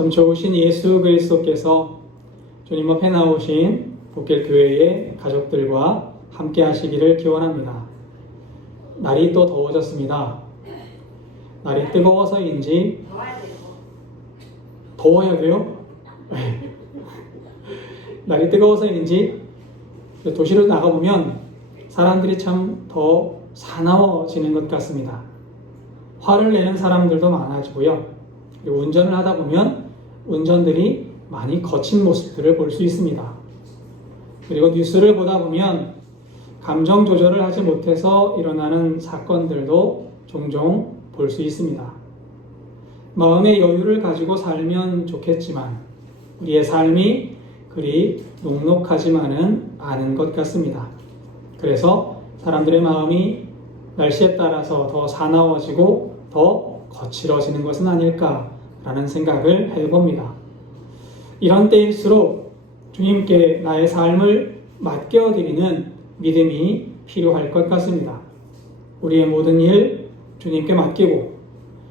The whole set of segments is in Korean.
참 좋으신 예수 그리스도께서 주님 앞에 나오신 복길교회의 가족들과 함께 하시기를 기원합니다. 날이 또 더워졌습니다. 날이 뜨거워서인지 더워야 돼요? 날이 뜨거워서인지 도시로 나가보면 사람들이 참 더 사나워지는 것 같습니다. 화를 내는 사람들도 많아지고요. 그리고 운전을 하다 보면 운전들이 많이 거친 모습들을 볼 수 있습니다. 그리고 뉴스를 보다 보면 감정 조절을 하지 못해서 일어나는 사건들도 종종 볼 수 있습니다. 마음의 여유를 가지고 살면 좋겠지만 우리의 삶이 그리 녹록하지만은 않은 것 같습니다. 그래서 사람들의 마음이 날씨에 따라서 더 사나워지고 더 거칠어지는 것은 아닐까라는 생각을 해봅니다. 이런 때일수록 주님께 나의 삶을 맡겨드리는 믿음이 필요할 것 같습니다. 우리의 모든 일 주님께 맡기고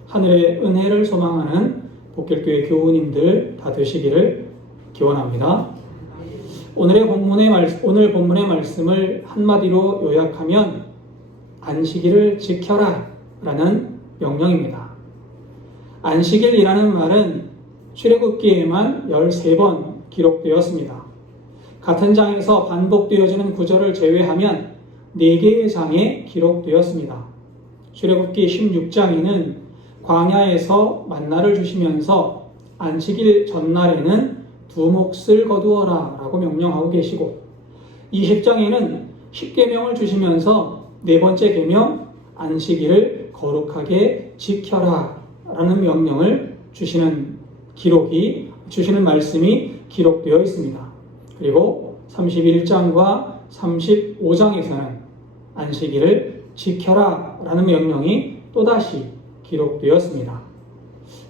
하늘의 은혜를 소망하는 복길교회 교우님들 다 되시기를 기원합니다. 오늘 본문의 말씀을 한마디로 요약하면 안식일을 지켜라 라는 명령입니다. 안식일이라는 말은 출애굽기에만 13번 기록되었습니다. 같은 장에서 반복되어지는 구절을 제외하면 4개의 장에 기록되었습니다. 출애굽기 16장에는 광야에서 만나를 주시면서 안식일 전날에는 2 몫을 거두어라 라고 명령하고 계시고 20장에는 10계명을 주시면서 4번째 계명 안식일을 거룩하게 지켜라 라는 명령을 주시는 말씀이 기록되어 있습니다. 그리고 31장과 35장에서는 안식일을 지켜라 라는 명령이 또다시 기록되었습니다.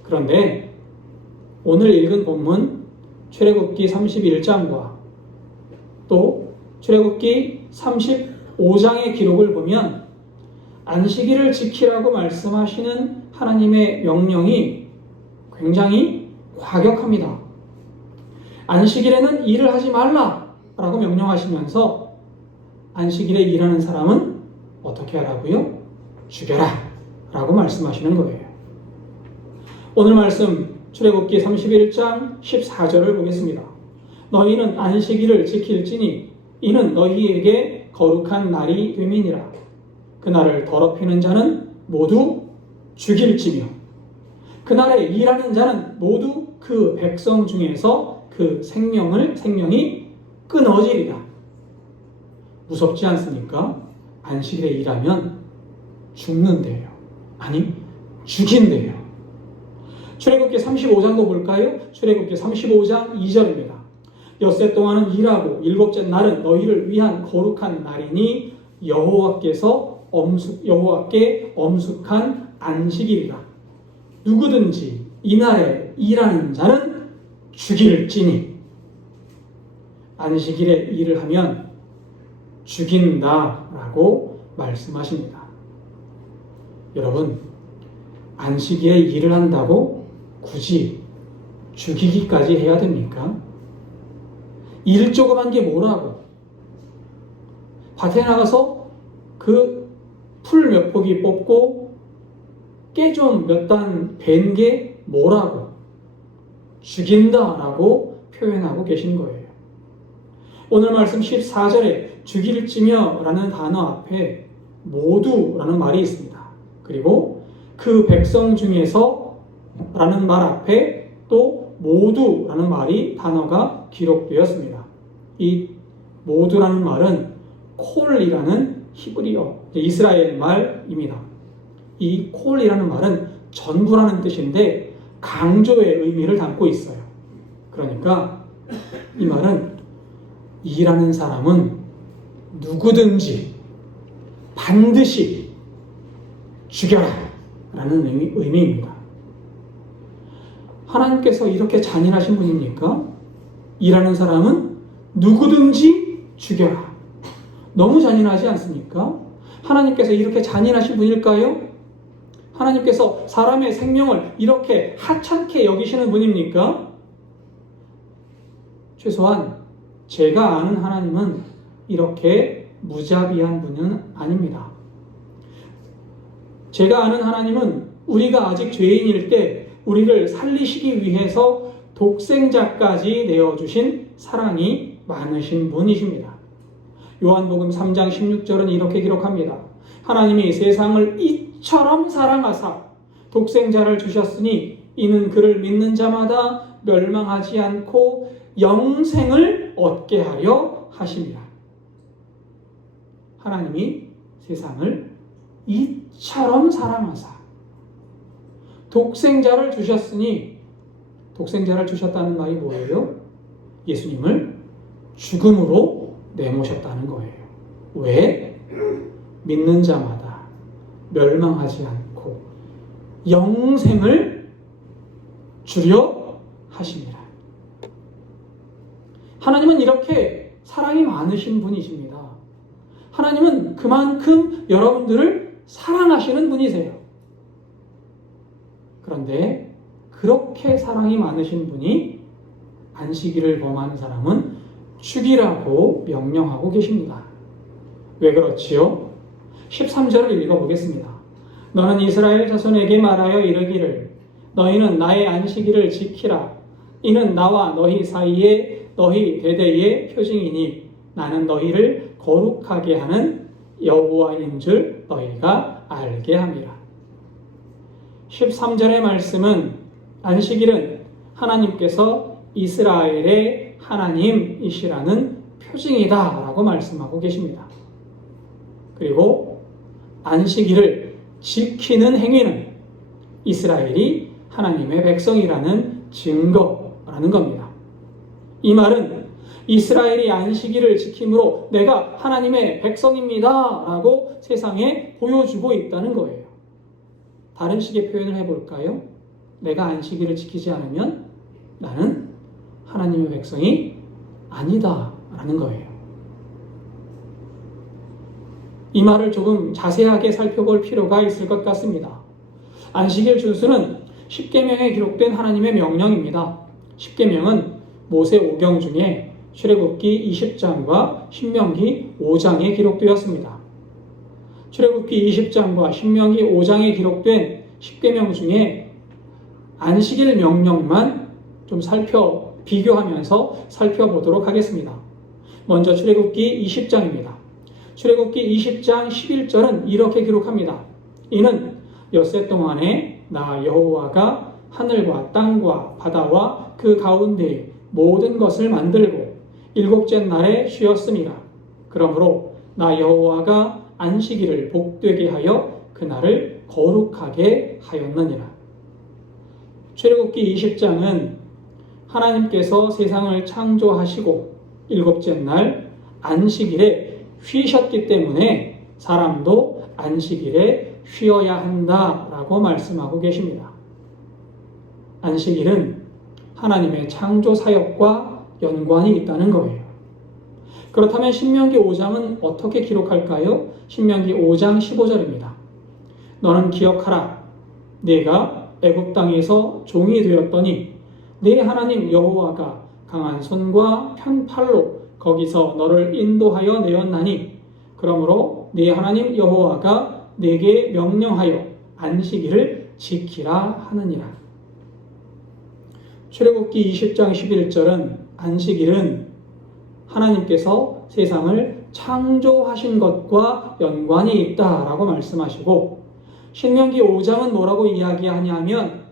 그런데 오늘 읽은 본문 출애굽기 31장과 또 출애굽기 35장의 기록을 보면 안식일을 지키라고 말씀하시는 하나님의 명령이 굉장히 과격합니다. 안식일에는 일을 하지 말라라고 명령하시면서 안식일에 일하는 사람은 어떻게 하라고요? 죽여라 라고 말씀하시는 거예요. 오늘 말씀 출애굽기 31장 14절을 보겠습니다. 너희는 안식일을 지킬지니 이는 너희에게 거룩한 날이 됨이니라. 그날을 더럽히는 자는 모두 죽일지며 그날에 일하는 자는 모두 그 백성 중에서 그 생명이 끊어지리라. 무섭지 않습니까? 안식일에 일하면 죽는데요. 아니, 죽인대요. 출애굽기 35장도 볼까요? 출애굽기 35장 2절입니다. 엿새 동안은 일하고 7째 날은 너희를 위한 거룩한 날이니 여호와께 엄숙한 안식일이라. 누구든지 이날에 일하는 자는 죽일지니 안식일에 일을 하면 죽인다라고 말씀하십니다. 여러분, 안식일에 일을 한다고 굳이 죽이기까지 해야 됩니까? 일 조금 한 게 뭐라고? 밭에 나가서 그 풀 몇 포기 뽑고 깨 좀 몇 단 벤 게 뭐라고? 죽인다라고 표현하고 계신 거예요. 오늘 말씀 14절에 죽일지며 라는 단어 앞에 모두라는 말이 있습니다. 그리고 그 백성 중에서 라는 말 앞에 또 모두라는 단어가 기록되었습니다. 이 모두라는 말은 콜이라는 히브리어, 이스라엘 말입니다. 이 콜이라는 말은 전부라는 뜻인데 강조의 의미를 담고 있어요. 그러니까 이 말은 일하는 사람은 누구든지 반드시 죽여라 라는 의미입니다. 하나님께서 이렇게 잔인하신 분입니까? 일하는 사람은 누구든지 죽여라. 너무 잔인하지 않습니까? 하나님께서 이렇게 잔인하신 분일까요? 하나님께서 사람의 생명을 이렇게 하찮게 여기시는 분입니까? 최소한 제가 아는 하나님은 이렇게 무자비한 분은 아닙니다. 제가 아는 하나님은 우리가 아직 죄인일 때 우리를 살리시기 위해서 독생자까지 내어주신 사랑이 많으신 분이십니다. 요한복음 3장 16절은 이렇게 기록합니다. 하나님이 세상을 이처럼 사랑하사 독생자를 주셨으니 이는 그를 믿는 자마다 멸망하지 않고 영생을 얻게 하려 하심이라. 하나님이 세상을 이처럼 사랑하사 독생자를 주셨으니, 독생자를 주셨다는 말이 뭐예요? 예수님을 죽음으로 내모셨다는 거예요. 왜? 믿는 자마다 멸망하지 않고 영생을 주려 하십니다. 하나님은 이렇게 사랑이 많으신 분이십니다. 하나님은 그만큼 여러분들을 사랑하시는 분이세요. 그런데 그렇게 사랑이 많으신 분이 안식일을 범하는 사람은 죽이라고 명령하고 계십니다. 왜 그렇지요? 13절을 읽어보겠습니다. 너는 이스라엘 자손에게 말하여 이르기를 너희는 나의 안식일을 지키라. 이는 나와 너희 사이에 너희 대대의 표징이니 나는 너희를 거룩하게 하는 여호와인 줄 너희가 알게 함이라. 13절의 말씀은 안식일은 하나님께서 이스라엘의 하나님이시라는 표징이다 라고 말씀하고 계십니다. 그리고 안식일을 지키는 행위는 이스라엘이 하나님의 백성이라는 증거라는 겁니다. 이 말은 이스라엘이 안식일을 지킴으로 내가 하나님의 백성입니다 라고 세상에 보여주고 있다는 거예요. 다른 식의 표현을 해볼까요? 내가 안식일을 지키지 않으면 나는 하나님의 백성이 아니다 라는 거예요. 이 말을 조금 자세하게 살펴볼 필요가 있을 것 같습니다. 안식일 준수는 십계명에 기록된 하나님의 명령입니다. 십계명은 모세 오경 중에 출애굽기 20장과 신명기 5장에 기록되었습니다. 출애굽기 20장과 신명기 5장에 기록된 십계명 중에 안식일 명령만 좀 비교하면서 살펴보도록 하겠습니다. 먼저 출애굽기 20장입니다. 출애굽기 20장 11절은 이렇게 기록합니다. 이는 엿새 동안에 나 여호와가 하늘과 땅과 바다와 그 가운데에 모든 것을 만들고 일곱째 날에 쉬었음이라. 그러므로 나 여호와가 안식일을 복되게 하여 그날을 거룩하게 하였느니라. 출애굽기 20장은 하나님께서 세상을 창조하시고 일곱째 날 안식일에 쉬셨기 때문에 사람도 안식일에 쉬어야 한다라고 말씀하고 계십니다. 안식일은 하나님의 창조 사역과 연관이 있다는 거예요. 그렇다면 신명기 5장은 어떻게 기록할까요? 신명기 5장 15절입니다. 너는 기억하라. 네가 애굽 땅에서 종이 되었더니 네 하나님 여호와가 강한 손과 편팔로 거기서 너를 인도하여 내었나니 그러므로 네 하나님 여호와가 네게 명령하여 안식일을 지키라 하느니라. 출애굽기 20장 11절은 안식일은 하나님께서 세상을 창조하신 것과 연관이 있다라고 말씀하시고, 신명기 5장은 뭐라고 이야기하냐면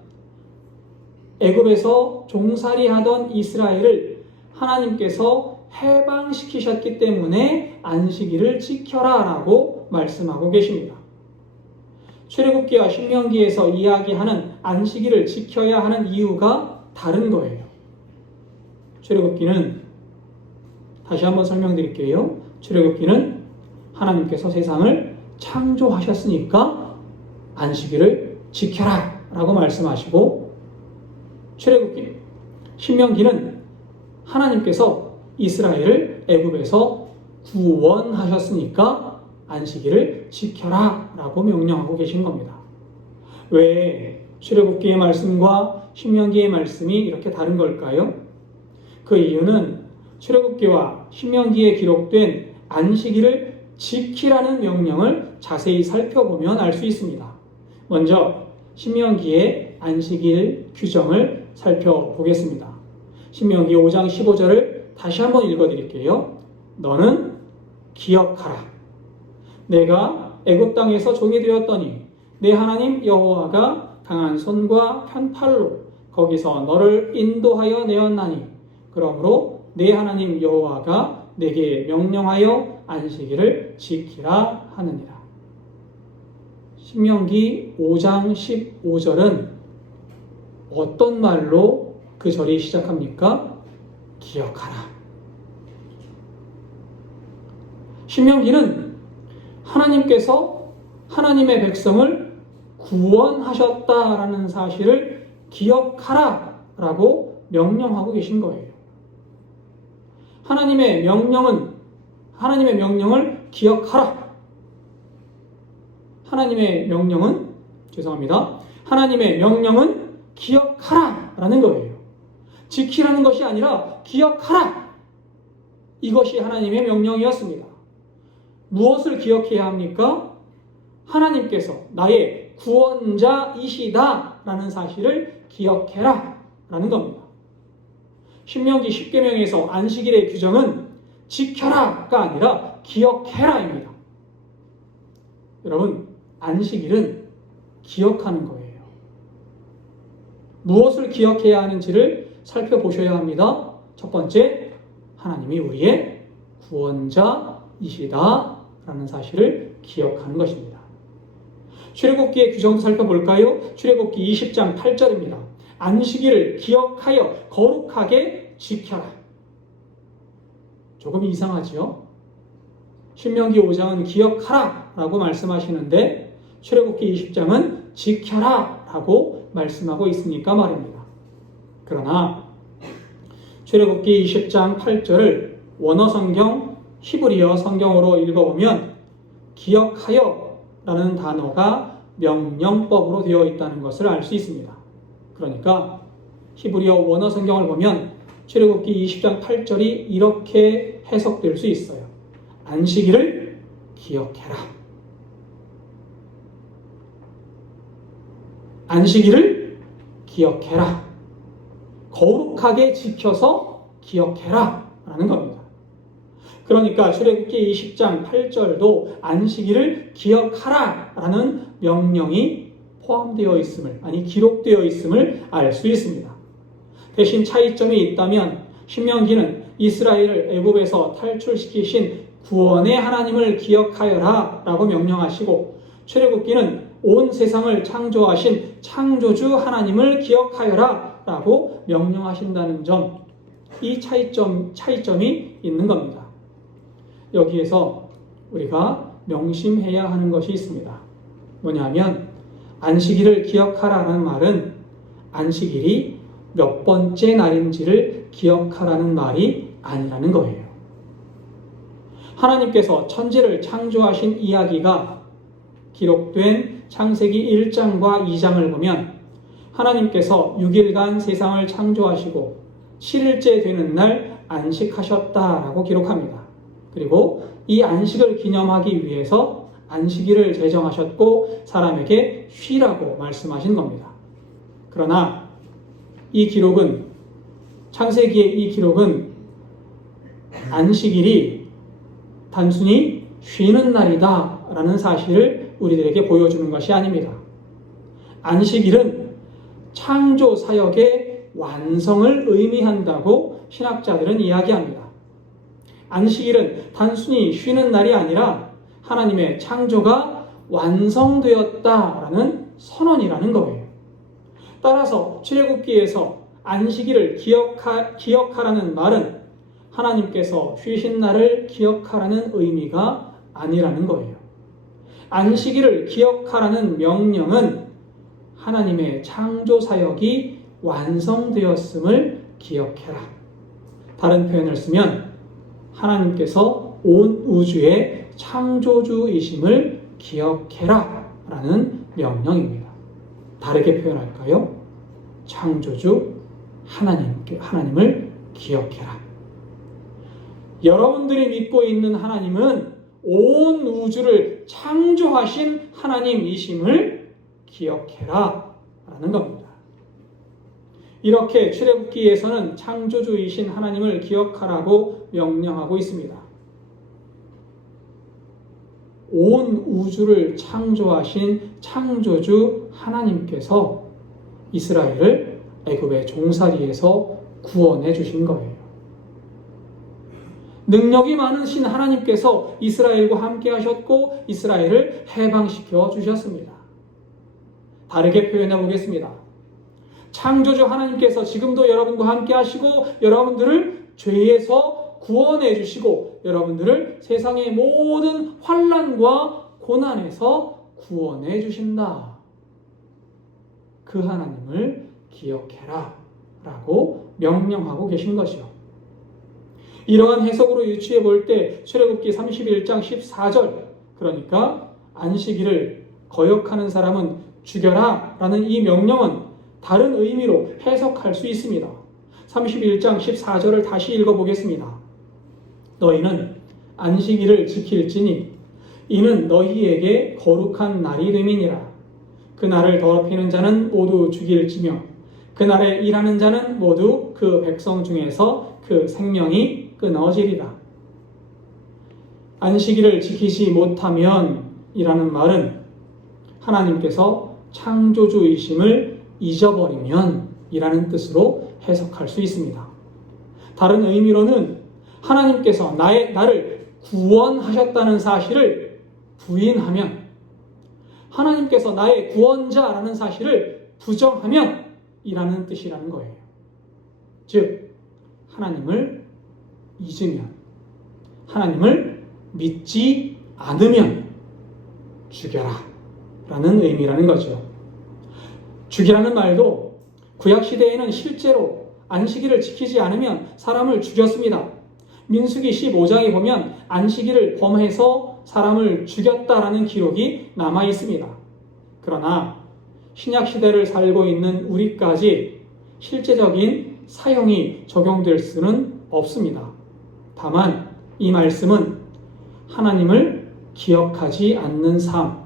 애굽에서 종살이하던 이스라엘을 하나님께서 해방시키셨기 때문에 안식일을 지켜라 라고 말씀하고 계십니다. 출애굽기와 신명기에서 이야기하는 안식일을 지켜야 하는 이유가 다른 거예요. 출애굽기는 다시 한번 설명드릴게요. 출애굽기는 하나님께서 세상을 창조하셨으니까 안식일을 지켜라 라고 말씀하시고, 출애굽기, 신명기는 하나님께서 이스라엘을 애굽에서 구원하셨으니까 안식일을 지켜라 라고 명령하고 계신 겁니다. 왜 출애굽기의 말씀과 신명기의 말씀이 이렇게 다른 걸까요? 그 이유는 출애굽기와 신명기에 기록된 안식일을 지키라는 명령을 자세히 살펴보면 알 수 있습니다. 먼저 신명기의 안식일 규정을 살펴보겠습니다. 신명기 5장 15절을 다시 한번 읽어드릴게요. 너는 기억하라. 내가 애굽 땅에서 종이 되었더니 내 하나님 여호와가 강한 손과 편팔로 거기서 너를 인도하여 내었나니 그러므로 내 하나님 여호와가 내게 명령하여 안식일을 지키라 하느니라. 신명기 5장 15절은 어떤 말로 그 절이 시작합니까? 기억하라. 신명기는 하나님께서 하나님의 백성을 구원하셨다라는 사실을 기억하라 라고 명령하고 계신 거예요. 하나님의 명령을 기억하라. 하나님의 명령은 기억하라 라는 거예요. 지키라는 것이 아니라 기억하라. 이것이 하나님의 명령이었습니다. 무엇을 기억해야 합니까? 하나님께서 나의 구원자이시다 라는 사실을 기억해라 라는 겁니다. 신명기 10계명에서 안식일의 규정은 지켜라가 아니라 기억해라입니다. 여러분, 안식일은 기억하는 거예요. 무엇을 기억해야 하는지를 살펴보셔야 합니다. 첫 번째, 하나님이 우리의 구원자이시다 라는 사실을 기억하는 것입니다. 출애굽기의 규정도 살펴볼까요? 출애굽기 20장 8절입니다. 안식일을 기억하여 거룩하게 지켜라. 조금 이상하죠? 신명기 5장은 기억하라 라고 말씀하시는데 출애굽기 20장은 지켜라 라고 말씀하고 있으니까 말입니다. 그러나 출애굽기 20장 8절을 원어 성경 히브리어 성경으로 읽어보면 기억하여 라는 단어가 명령법으로 되어 있다는 것을 알 수 있습니다. 그러니까 히브리어 원어 성경을 보면 출애굽기 20장 8절이 이렇게 해석될 수 있어요. 안식일을 기억해라. 안식일을 기억해라. 거룩하게 지켜서 기억해라 라는 겁니다. 그러니까 출애굽기 20장 8절도 안식일을 기억하라 라는 명령이 포함되어 있음을, 기록되어 있음을 알 수 있습니다. 대신 차이점이 있다면 신명기는 이스라엘을 애굽에서 탈출시키신 구원의 하나님을 기억하여라 라고 명령하시고 출애굽기는 온 세상을 창조하신 창조주 하나님을 기억하여라 라고 명령하신다는 점, 이 차이점이 있는 겁니다. 여기에서 우리가 명심해야 하는 것이 있습니다. 뭐냐면 안식일을 기억하라는 말은 안식일이 몇 번째 날인지를 기억하라는 말이 아니라는 거예요. 하나님께서 천지를 창조하신 이야기가 기록된 창세기 1장과 2장을 보면 하나님께서 6일간 세상을 창조하시고 7일째 되는 날 안식하셨다라고 기록합니다. 그리고 이 안식을 기념하기 위해서 안식일을 제정하셨고 사람에게 쉬라고 말씀하신 겁니다. 그러나 이 기록은, 창세기의 이 기록은 안식일이 단순히 쉬는 날이다 라는 사실을 우리들에게 보여주는 것이 아닙니다. 안식일은 창조 사역의 완성을 의미한다고 신학자들은 이야기합니다. 안식일은 단순히 쉬는 날이 아니라 하나님의 창조가 완성되었다라는 선언이라는 거예요. 따라서 출애굽기에서 안식일을 기억하라는 말은 하나님께서 쉬신 날을 기억하라는 의미가 아니라는 거예요. 안식일을 기억하라는 명령은 하나님의 창조 사역이 완성되었음을 기억해라. 다른 표현을 쓰면 하나님께서 온 우주의 창조주이심을 기억해라 라는 명령입니다. 다르게 표현할까요? 창조주 하나님을 기억해라. 여러분들이 믿고 있는 하나님은 온 우주를 창조하신 하나님이심을 기억해라 라는 겁니다. 이렇게 출애굽기에서는 창조주이신 하나님을 기억하라고 명령하고 있습니다. 온 우주를 창조하신 창조주 하나님께서 이스라엘을 애굽의 종살이에서 구원해 주신 거예요. 능력이 많으신 하나님께서 이스라엘과 함께 하셨고 이스라엘을 해방시켜 주셨습니다. 다르게 표현해 보겠습니다. 창조주 하나님께서 지금도 여러분과 함께 하시고 여러분들을 죄에서 구원해 주시고 여러분들을 세상의 모든 환난과 고난에서 구원해 주신다. 그 하나님을 기억해라 라고 명령하고 계신 것이요. 이러한 해석으로 유추해 볼 때 출애굽기 31장 14절 그러니까 안식일을 거역하는 사람은 죽여라 라는 이 명령은 다른 의미로 해석할 수 있습니다. 31장 14절을 다시 읽어보겠습니다. 너희는 안식일을 지킬지니 이는 너희에게 거룩한 날이 됨이니라. 그 날을 더럽히는 자는 모두 죽일지며 그 날에 일하는 자는 모두 그 백성 중에서 그 생명이 끊어지리라. 안식일을 지키지 못하면 이라는 말은 하나님께서 창조주이심을 잊어버리면 이라는 뜻으로 해석할 수 있습니다. 다른 의미로는 하나님께서 나를 구원하셨다는 사실을 부인하면 하나님께서 나의 구원자라는 사실을 부정하면 이라는 뜻이라는 거예요. 즉 하나님을 잊으면 하나님을 믿지 않으면 죽여라 라는 의미라는 거죠. 죽이라는 말도 구약시대에는 실제로 안식일을 지키지 않으면 사람을 죽였습니다. 민수기 15장에 보면 안식일을 범해서 사람을 죽였다라는 기록이 남아 있습니다. 그러나 신약시대를 살고 있는 우리까지 실제적인 사형이 적용될 수는 없습니다. 다만 이 말씀은 하나님을 기억하지 않는 삶,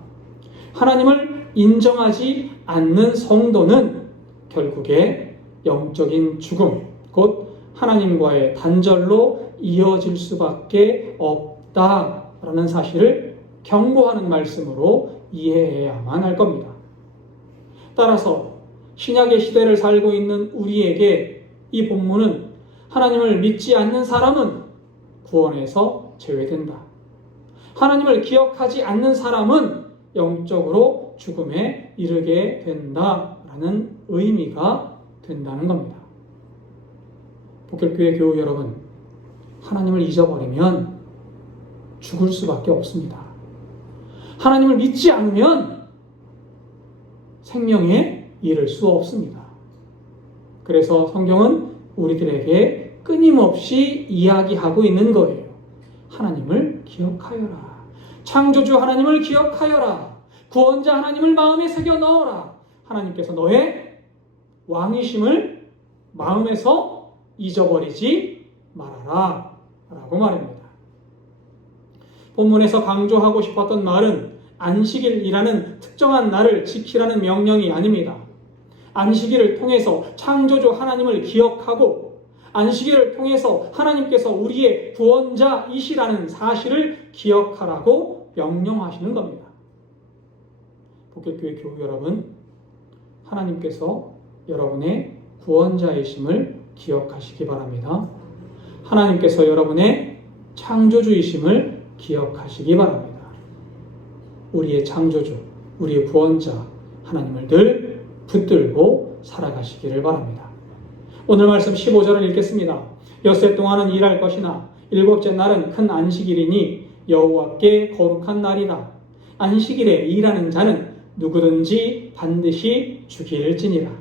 하나님을 인정하지 않는 성도는 결국에 영적인 죽음, 곧 하나님과의 단절로 이어질 수밖에 없다라는 사실을 경고하는 말씀으로 이해해야만 할 겁니다. 따라서 신약의 시대를 살고 있는 우리에게 이 본문은 하나님을 믿지 않는 사람은 구원에서 제외된다. 하나님을 기억하지 않는 사람은 영적으로 죽음에 이르게 된다라는 의미가 된다는 겁니다. 복결교회 교우 여러분, 하나님을 잊어버리면 죽을 수밖에 없습니다. 하나님을 믿지 않으면 생명에 이를 수 없습니다. 그래서 성경은 우리들에게 끊임없이 이야기하고 있는 거예요. 하나님을 기억하여라. 창조주 하나님을 기억하여라. 구원자 하나님을 마음에 새겨 넣어라. 하나님께서 너의 왕이심을 마음에서 잊어버리지 말아라 라고 말합니다. 본문에서 강조하고 싶었던 말은 안식일이라는 특정한 날을 지키라는 명령이 아닙니다. 안식일을 통해서 창조주 하나님을 기억하고 안식일을 통해서 하나님께서 우리의 구원자이시라는 사실을 기억하라고 명령하시는 겁니다. 복결교회 교우 여러분, 하나님께서 여러분의 구원자이심을 기억하시기 바랍니다. 하나님께서 여러분의 창조주이심을 기억하시기 바랍니다. 우리의 창조주, 우리의 구원자 하나님을 늘 붙들고 살아가시기를 바랍니다. 오늘 말씀 15절을 읽겠습니다. 엿새 동안은 일할 것이나 일곱째 날은 큰 안식일이니 여호와께 거룩한 날이라. 안식일에 일하는 자는 누구든지 반드시 죽일지니라.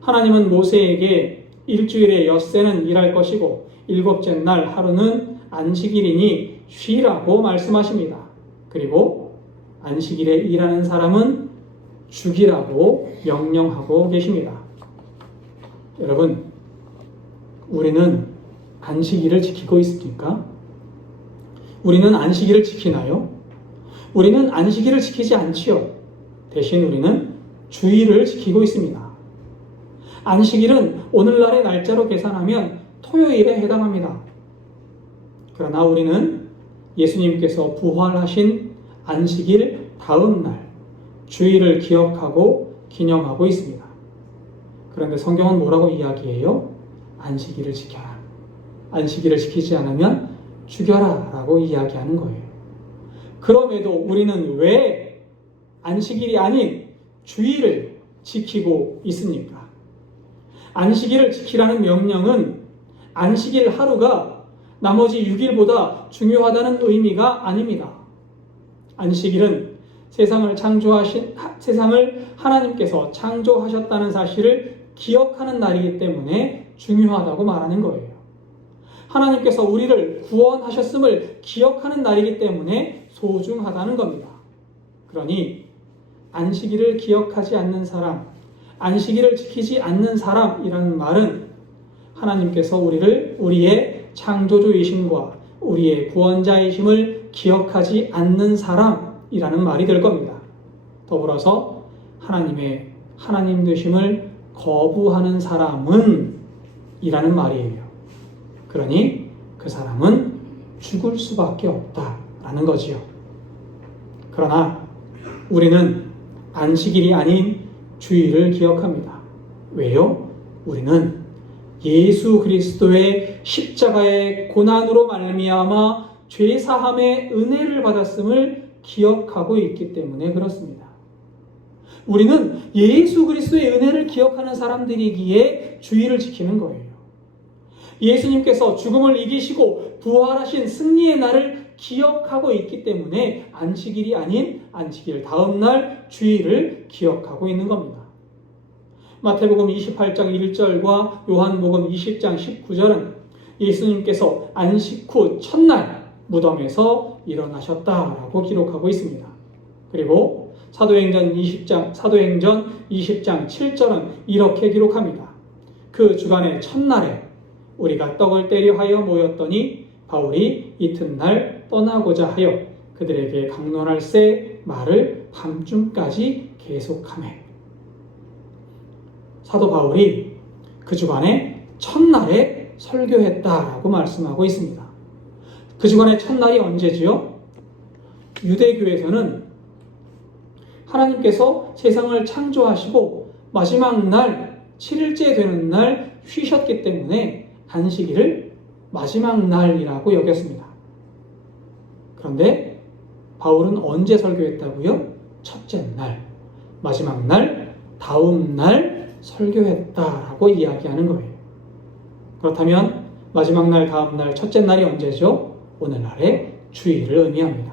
하나님은 모세에게 일주일에 엿새는 일할 것이고 일곱째 날 하루는 안식일이니 쉬라고 말씀하십니다. 그리고 안식일에 일하는 사람은 죽이라고 명령하고 계십니다. 여러분, 우리는 안식일을 지키고 있습니까? 우리는 안식일을 지키나요? 우리는 안식일을 지키지 않지요. 대신 우리는 주일을 지키고 있습니다. 안식일은 오늘날의 날짜로 계산하면 토요일에 해당합니다. 그러나 우리는 예수님께서 부활하신 안식일 다음 날 주일을 기억하고 기념하고 있습니다. 그런데 성경은 뭐라고 이야기해요? 안식일을 지켜라. 안식일을 지키지 않으면 죽여라 라고 이야기하는 거예요. 그럼에도 우리는 왜 안식일이 아닌 주일을 지키고 있습니까? 안식일을 지키라는 명령은 안식일 하루가 나머지 6일보다 중요하다는 의미가 아닙니다. 안식일은 세상을 하나님께서 창조하셨다는 사실을 기억하는 날이기 때문에 중요하다고 말하는 거예요. 하나님께서 우리를 구원하셨음을 기억하는 날이기 때문에 소중하다는 겁니다. 그러니 안식일을 기억하지 않는 사람, 안식일을 지키지 않는 사람이라는 말은 하나님께서 우리를 우리의 창조주이심과 우리의 구원자이심을 기억하지 않는 사람이라는 말이 될 겁니다. 더불어서 하나님 되심을 거부하는 사람은 이라는 말이에요. 그러니 그 사람은 죽을 수밖에 없다라는 거지요. 그러나 우리는 안식일이 아닌 주일을 기억합니다. 왜요? 우리는 예수 그리스도의 십자가의 고난으로 말미암아 죄사함의 은혜를 받았음을 기억하고 있기 때문에 그렇습니다. 우리는 예수 그리스도의 은혜를 기억하는 사람들이기에 주일을 지키는 거예요. 예수님께서 죽음을 이기시고 부활하신 승리의 날을 기억하고 있기 때문에 안식일이 아닌 안식일 다음 날 주일을 기억하고 있는 겁니다. 마태복음 28장 1절과 요한복음 20장 19절은 예수님께서 안식 후 첫날 무덤에서 일어나셨다라고 기록하고 있습니다. 그리고 사도행전 20장 7절은 이렇게 기록합니다. 그 주간의 첫날에 우리가 떡을 떼려 하여 모였더니 바울이 이튿날 떠나고자 하여 그들에게 강론할새 말을 밤중까지 계속하매. 사도 바울이 그 주간의 첫날에 설교했다라고 말씀하고 있습니다. 그 주간의 첫날이 언제지요? 유대교에서는 하나님께서 세상을 창조하시고 마지막 날 7일째 되는 날 쉬셨기 때문에 안식일을 마지막 날이라고 여겼습니다. 그런데 바울은 언제 설교했다고요? 첫째 날, 마지막 날, 다음 날 설교했다라고 이야기하는 거예요. 그렇다면 마지막 날, 다음 날, 첫째 날이 언제죠? 오늘날의 주일을 의미합니다.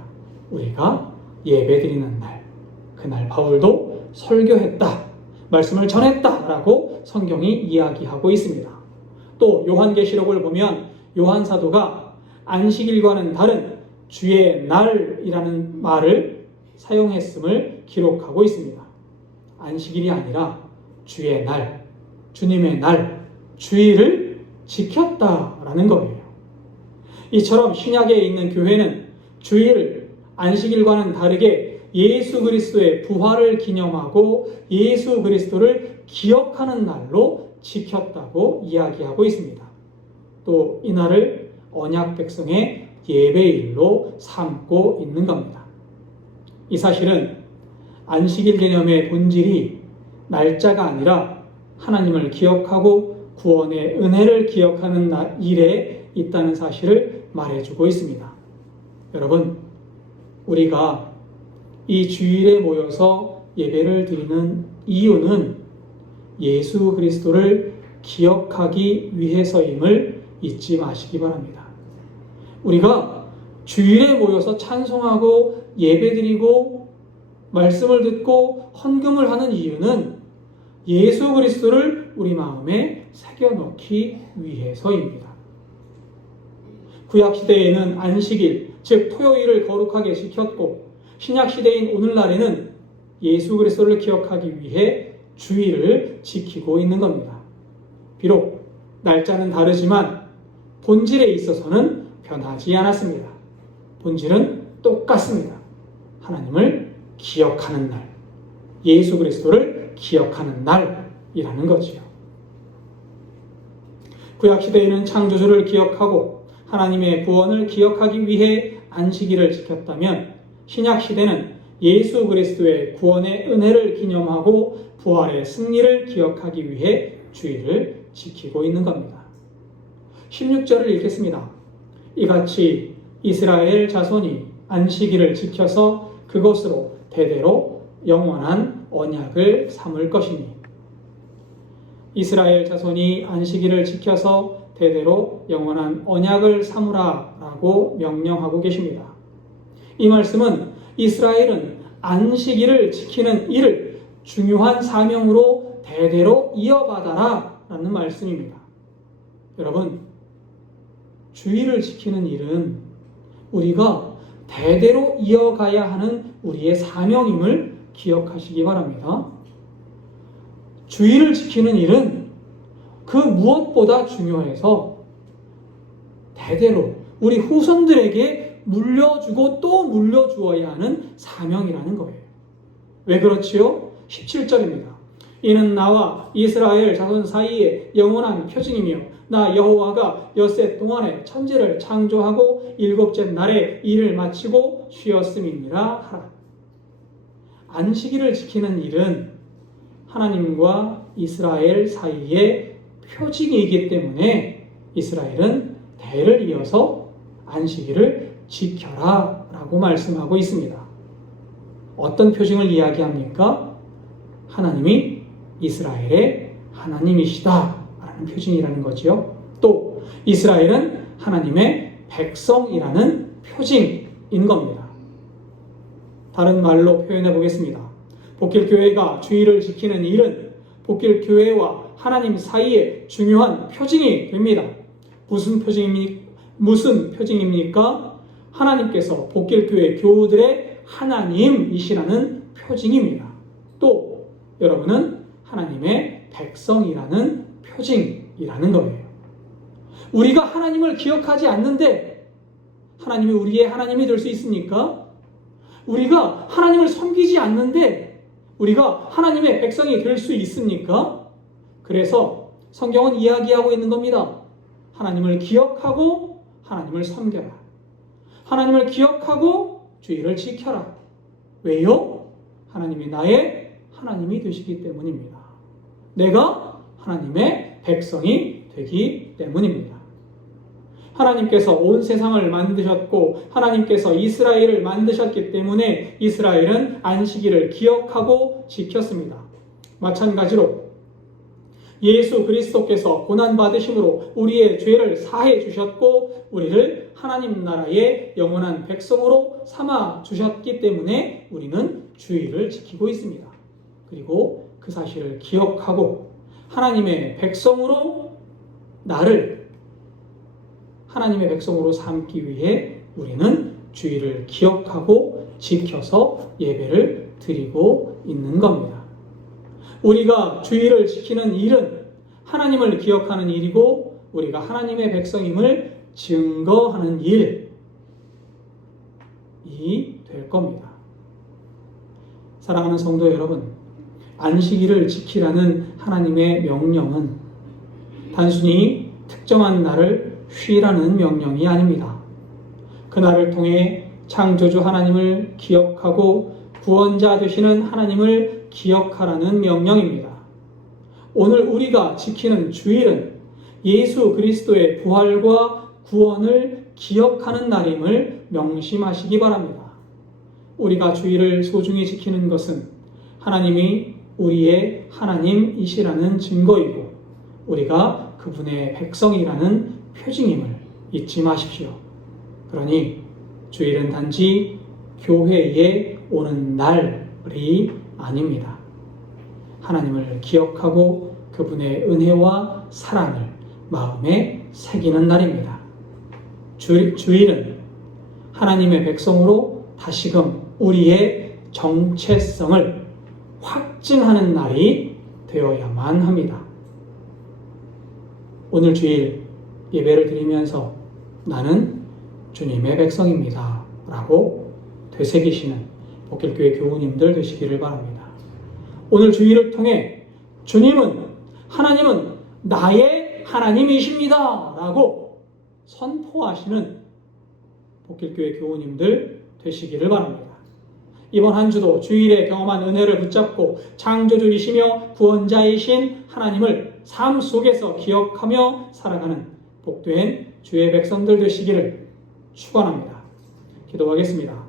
우리가 예배드리는 날, 그날 바울도 설교했다, 말씀을 전했다라고 성경이 이야기하고 있습니다. 또 요한계시록을 보면 요한 사도가 안식일과는 다른 주의 날이라는 말을 사용했음을 기록하고 있습니다. 안식일이 아니라 주의 날, 주님의 날, 주일을 지켰다라는 거예요. 이처럼 신약에 있는 교회는 주일을 안식일과는 다르게 예수 그리스도의 부활을 기념하고 예수 그리스도를 기억하는 날로 지켰다고 이야기하고 있습니다. 또 이날을 언약 백성의 예배일로 삼고 있는 겁니다. 이 사실은 안식일 개념의 본질이 날짜가 아니라 하나님을 기억하고 구원의 은혜를 기억하는 일에 있다는 사실을 말해주고 있습니다. 여러분, 우리가 이 주일에 모여서 예배를 드리는 이유는 예수 그리스도를 기억하기 위해서임을 잊지 마시기 바랍니다. 우리가 주일에 모여서 찬송하고 예배드리고 말씀을 듣고 헌금을 하는 이유는 예수 그리스도를 우리 마음에 새겨넣기 위해서입니다. 구약시대에는 안식일, 즉 토요일을 거룩하게 지켰고 신약시대인 오늘날에는 예수 그리스도를 기억하기 위해 주일을 지키고 있는 겁니다. 비록 날짜는 다르지만 본질에 있어서는 변하지 않았습니다. 본질은 똑같습니다. 하나님을 기억하는 날, 예수 그리스도를 기억하는 날이라는 거지요. 구약시대에는 창조주를 기억하고 하나님의 구원을 기억하기 위해 안식일을 지켰다면 신약시대는 예수 그리스도의 구원의 은혜를 기념하고 부활의 승리를 기억하기 위해 주일을 지키고 있는 겁니다. 16절을 읽겠습니다. 이같이 이스라엘 자손이 안식일을 지켜서 그것으로 대대로 영원한 언약을 삼을 것이니. 이스라엘 자손이 안식일을 지켜서 대대로 영원한 언약을 삼으라 라고 명령하고 계십니다. 이 말씀은 이스라엘은 안식일을 지키는 일을 중요한 사명으로 대대로 이어받아라 라는 말씀입니다. 여러분, 주일을 지키는 일은 우리가 대대로 이어가야 하는 우리의 사명임을 기억하시기 바랍니다. 주일을 지키는 일은 그 무엇보다 중요해서 대대로 우리 후손들에게 물려주고 또 물려주어야 하는 사명이라는 거예요. 왜 그렇지요? 17절입니다. 이는 나와 이스라엘 자손 사이에 영원한 표징이며 나 여호와가 엿새 동안에 천지를 창조하고 일곱째 날에 일을 마치고 쉬었음이니라 하라. 안식일을 지키는 일은 하나님과 이스라엘 사이의 표징이기 때문에 이스라엘은 대를 이어서 안식일을 지켜라 라고 말씀하고 있습니다. 어떤 표징을 이야기합니까? 하나님이 이스라엘의 하나님이시다 라는 표징이라는 거지요. 또 이스라엘은 하나님의 백성이라는 표징인 겁니다. 다른 말로 표현해 보겠습니다. 복길교회가 주일을 지키는 일은 복길교회와 하나님 사이의 중요한 표징이 됩니다. 무슨 표징입니까? 하나님께서 복길교회 교우들의 하나님이시라는 표징입니다. 또 여러분은 하나님의 백성이라는 표징이라는 거예요. 우리가 하나님을 기억하지 않는데 하나님이 우리의 하나님이 될 수 있습니까? 우리가 하나님을 섬기지 않는데 우리가 하나님의 백성이 될 수 있습니까? 그래서 성경은 이야기하고 있는 겁니다. 하나님을 기억하고 하나님을 섬겨라. 하나님을 기억하고 주일을 지켜라. 왜요? 하나님이 나의 하나님이 되시기 때문입니다. 내가 하나님의 백성이 되기 때문입니다. 하나님께서 온 세상을 만드셨고 하나님께서 이스라엘을 만드셨기 때문에 이스라엘은 안식일을 기억하고 지켰습니다. 마찬가지로 예수 그리스도께서 고난받으심으로 우리의 죄를 사해 주셨고 우리를 하나님 나라의 영원한 백성으로 삼아 주셨기 때문에 우리는 주일을 지키고 있습니다. 그리고 그 사실을 기억하고 하나님의 백성으로 나를 하나님의 백성으로 삼기 위해 우리는 주일을 기억하고 지켜서 예배를 드리고 있는 겁니다. 우리가 주일을 지키는 일은 하나님을 기억하는 일이고 우리가 하나님의 백성임을 증거하는 일이 될 겁니다. 사랑하는 성도 여러분, 안식일을 지키라는 하나님의 명령은 단순히 특정한 날을 쉬라는 명령이 아닙니다. 그날을 통해 창조주 하나님을 기억하고 구원자 되시는 하나님을 기억하라는 명령입니다. 오늘 우리가 지키는 주일은 예수 그리스도의 부활과 구원을 기억하는 날임을 명심하시기 바랍니다. 우리가 주일을 소중히 지키는 것은 하나님이 우리의 하나님이시라는 증거이고 우리가 그분의 백성이라는 표징임을 잊지 마십시오. 그러니 주일은 단지 교회에 오는 날이 아닙니다. 하나님을 기억하고 그분의 은혜와 사랑을 마음에 새기는 날입니다. 주일은 하나님의 백성으로 다시금 우리의 정체성을 확증하는 날이 되어야만 합니다. 오늘 주일 예배를 드리면서 나는 주님의 백성입니다 라고 되새기시는 복길교회 교우님들 되시기를 바랍니다. 오늘 주일을 통해 하나님은 나의 하나님이십니다 라고 선포하시는 복길교회 교우님들 되시기를 바랍니다. 이번 한 주도 주일에 경험한 은혜를 붙잡고 창조주이시며 구원자이신 하나님을 삶 속에서 기억하며 살아가는 복된 주의 백성들 되시기를 축원합니다. 기도하겠습니다.